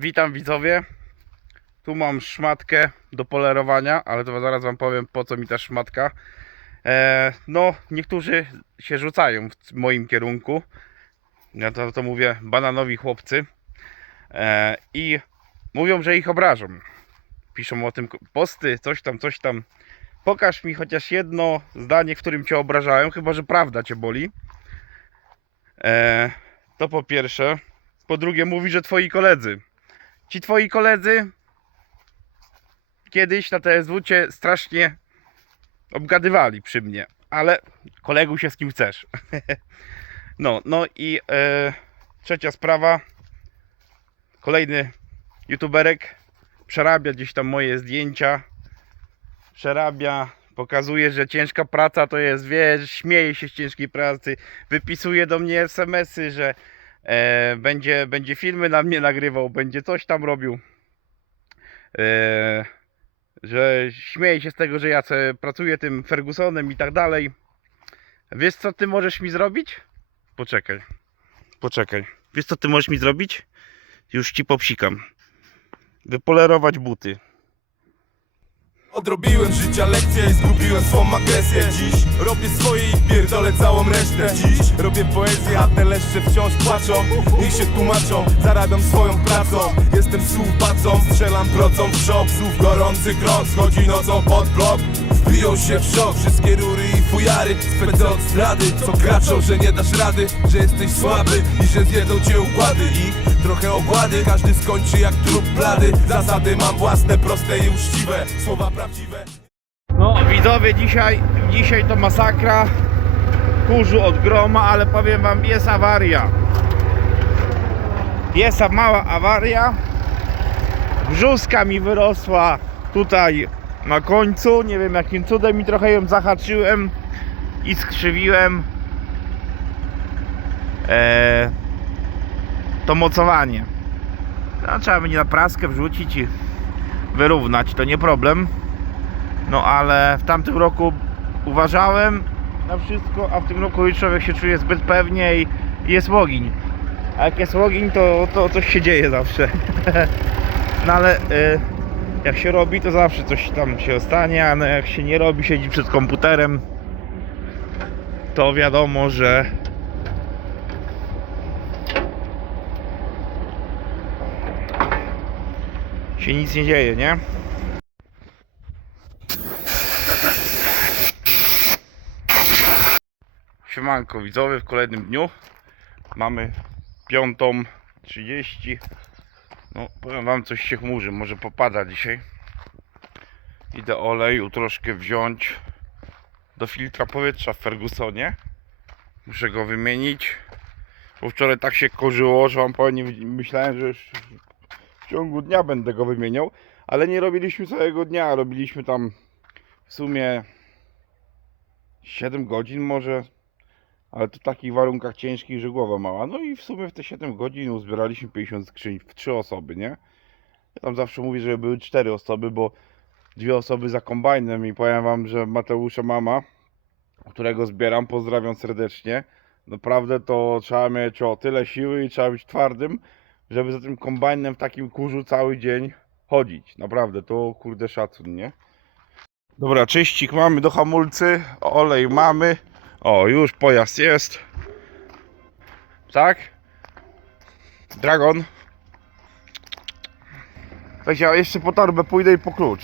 Witam widzowie. Tu mam szmatkę do polerowania, ale to zaraz wam powiem po co mi ta szmatka. E, no, niektórzy się rzucają w moim kierunku. Ja to, to mówię bananowi chłopcy. E, I mówią, że ich obrażam. Piszą o tym posty, coś tam, coś tam. Pokaż mi chociaż jedno zdanie, w którym cię obrażałem, chyba że prawda cię boli. E, to po pierwsze. Po drugie, mówi, że twoi koledzy. Ci twoi koledzy kiedyś na TSW cię strasznie obgadywali przy mnie, ale kolegu się z kim chcesz. no, no i e, trzecia sprawa. Kolejny youtuberek przerabia gdzieś tam moje zdjęcia. Przerabia, pokazuje, że ciężka praca to jest, wiesz, śmieje się z ciężkiej pracy, wypisuje do mnie SMS-y, że e, będzie, będzie filmy na mnie nagrywał, będzie coś tam robił. E, że śmieje się z tego, że ja pracuję tym Fergusonem i tak dalej. Wiesz co ty możesz mi zrobić? Poczekaj. Poczekaj. Wiesz co ty możesz mi zrobić? Już ci popsikam. Wypolerować buty. Odrobiłem życia lekcje i zgubiłem swą agresję Dziś robię swoje i pierdolę całą resztę. Dziś robię poezję, a te leszcze wciąż płaczą. Niech się tłumaczą, zarabiam swoją pracą. Jestem słupacą, strzelam procą w szok. Znów gorący krok, schodzi nocą pod blok Wbiją się w szok, wszystkie rury i fujary Spędzę od zdrady, co kraczą, że nie dasz rady Że jesteś słaby i że zjedzą cię układy Ich trochę ogłady, każdy skończy jak trup blady. Zasady mam własne, proste i uczciwe. Słowa prawdziwe. No widzowie dzisiaj, dzisiaj to masakra. Kurzu od groma, ale powiem wam jest awaria. Jest mała awaria. Brzuska mi wyrosła tutaj na końcu Nie wiem jakim cudem i trochę ją zahaczyłem I skrzywiłem eee, To mocowanie no, Trzeba będzie na praskę wrzucić i wyrównać, to nie problem no ale w tamtym roku uważałem na wszystko, a w tym roku człowiek się czuje zbyt pewnie i, jest ogień. A jak jest ogień, to, to coś się dzieje zawsze. no ale y, jak się robi, to zawsze coś tam się stanie, a jak się nie robi, siedzi przed komputerem, to wiadomo, że się nic nie dzieje, nie? Siemanko widzowie w kolejnym dniu Mamy piątą 30 No powiem wam coś się chmurzy, może popada dzisiaj. Idę oleju troszkę wziąć Do filtra powietrza w Fergusonie. Muszę go wymienić Bo wczoraj tak się korzyło, że wam powiem, myślałem, że już w ciągu dnia będę go wymieniał Ale nie robiliśmy całego dnia, robiliśmy tam w sumie 7 godzin może ale to w takich warunkach ciężkich, że głowa mała. No i w sumie w te 7 godzin uzbieraliśmy 50 skrzyń w 3 osoby, nie? Ja tam zawsze mówię, że były 4 osoby, bo dwie osoby za kombajnem i powiem wam, że Mateusza mama, którego zbieram, pozdrawiam serdecznie. Naprawdę to trzeba mieć o tyle siły i trzeba być twardym, żeby za tym kombajnem w takim kurzu cały dzień chodzić. Naprawdę, to kurde szacun, nie? Dobra, czyścik mamy do hamulcy, olej mamy. O, już pojazd jest. Tak? Dragon. Weź ja jeszcze po torbę pójdę i po klucz.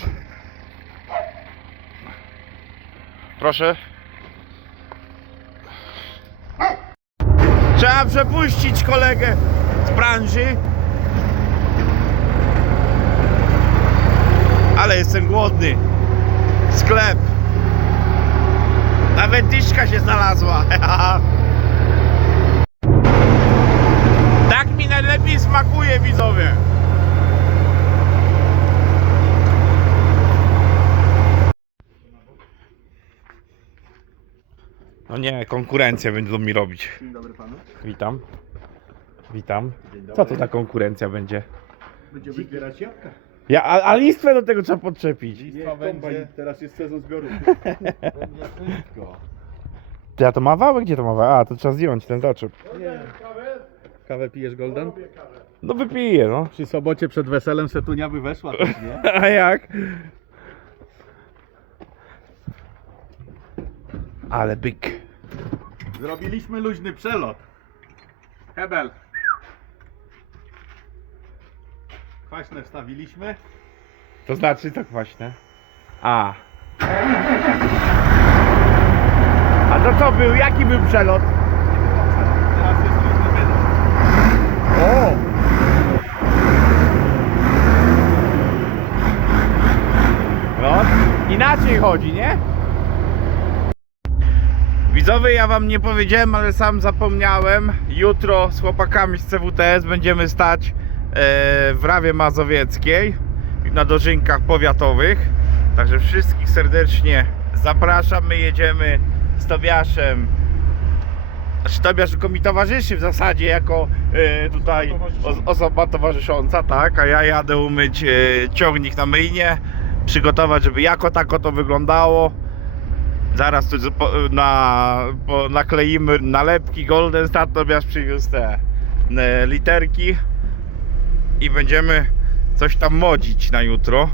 Proszę. Trzeba przepuścić kolegę z branży. Ale jestem głodny. Sklep. Nawet dyszka się znalazła. tak mi najlepiej smakuje, widzowie. No nie, konkurencję będą mi robić. Dzień dobry panu. Witam. Witam. Co to za konkurencja będzie? Będziemy zbierać jabłka. Ja, a, a listwę do tego trzeba podczepić. Nie, kombajn, teraz jest sezon zbiorów. Będzie wszystko. Ty, a to ma wałek? Gdzie to ma wałek? A, to trzeba zdjąć ten zaczep. Nie, Kawę pijesz Golden? No wypiję, no. Przy sobocie przed weselem Setunia by weszła też, nie? A jak? Ale byk. Zrobiliśmy luźny przelot. Hebel. Kwaśne wstawiliśmy. To znaczy to kwaśne. A. A to co był? Jaki był przelot? Teraz jest luźny wydech. O! No, inaczej chodzi, nie? Widzowie, ja wam nie powiedziałem, ale sam zapomniałem. Jutro z chłopakami z CWTS będziemy stać w Rawie Mazowieckiej na dożynkach powiatowych. Także wszystkich serdecznie zapraszam. My jedziemy z Tobiaszem znaczy Tobiasz tylko mi towarzyszy w zasadzie jako e, tutaj osoba towarzysząca, tak, a ja jadę umyć e, ciągnik na myjnie, przygotować, żeby jako tako to wyglądało. Zaraz tu po, na, po, nakleimy nalepki Golden Star, Tobiasz przywiózł te e, literki i będziemy coś tam modzić na jutro.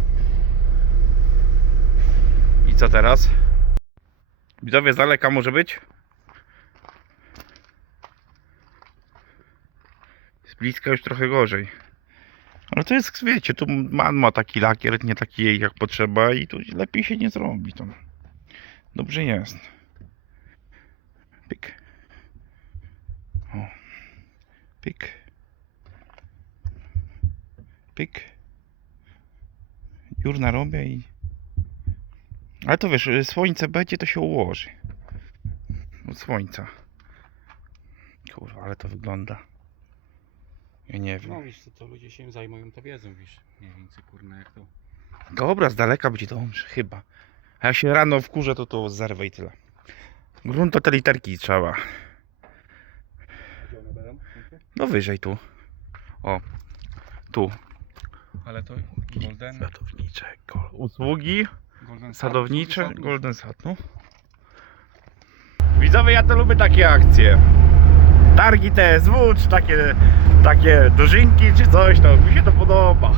I co teraz? Widzowie, z daleka może być? Z bliska już trochę gorzej. Ale to jest, wiecie, tu man ma taki lakier, nie taki jak potrzeba i tu lepiej się nie zrobi. To dobrze jest. Pyk. O. Pyk. Pyk. Jurna robię i... Ale to wiesz, słońce będzie, to się ułoży. Od słońca. Kurwa, ale to wygląda. Ja nie wiem. No wiesz, co, co ludzie się zajmują, to wiedzą, wiesz, mniej więcej, kurna, jak to... Dobra, z daleka będzie dobrze, chyba. A jak się rano wkurzę, to to zerwę i tyle. Grunt to te literki trzeba. No wyżej tu. O. Tu. Ale to Golden... Sadownicze. gol- Usługi Golden sadownicze. Golden Golden Sad, no. Widzowie, ja to lubię takie akcje. Targi TSW, czy takie, takie dożynki, czy coś, to mi się to podoba.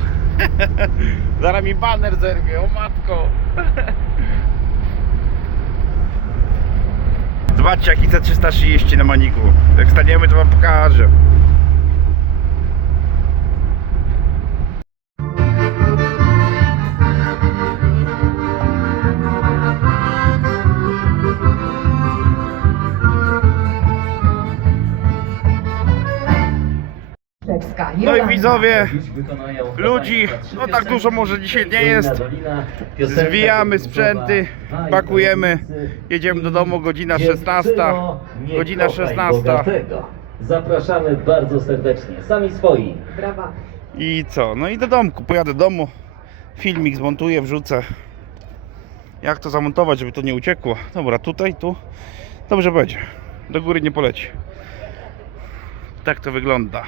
Zaraz mi baner zerwie, o matko. Zobaczcie jaki C330 na maniku. Jak staniemy to wam pokażę. No i widzowie, ludzi, no tak dużo może dzisiaj nie jest. Zwijamy sprzęty, pakujemy, jedziemy do domu, godzina 16. Godzina 16. Zapraszamy bardzo serdecznie. Sami swoi. Brawa. I co? No i do domku, pojadę do domu, filmik zmontuję, wrzucę. Jak to zamontować, żeby to nie uciekło? Dobra, tutaj, tu. Dobrze będzie. Do góry nie poleci. Tak to wygląda.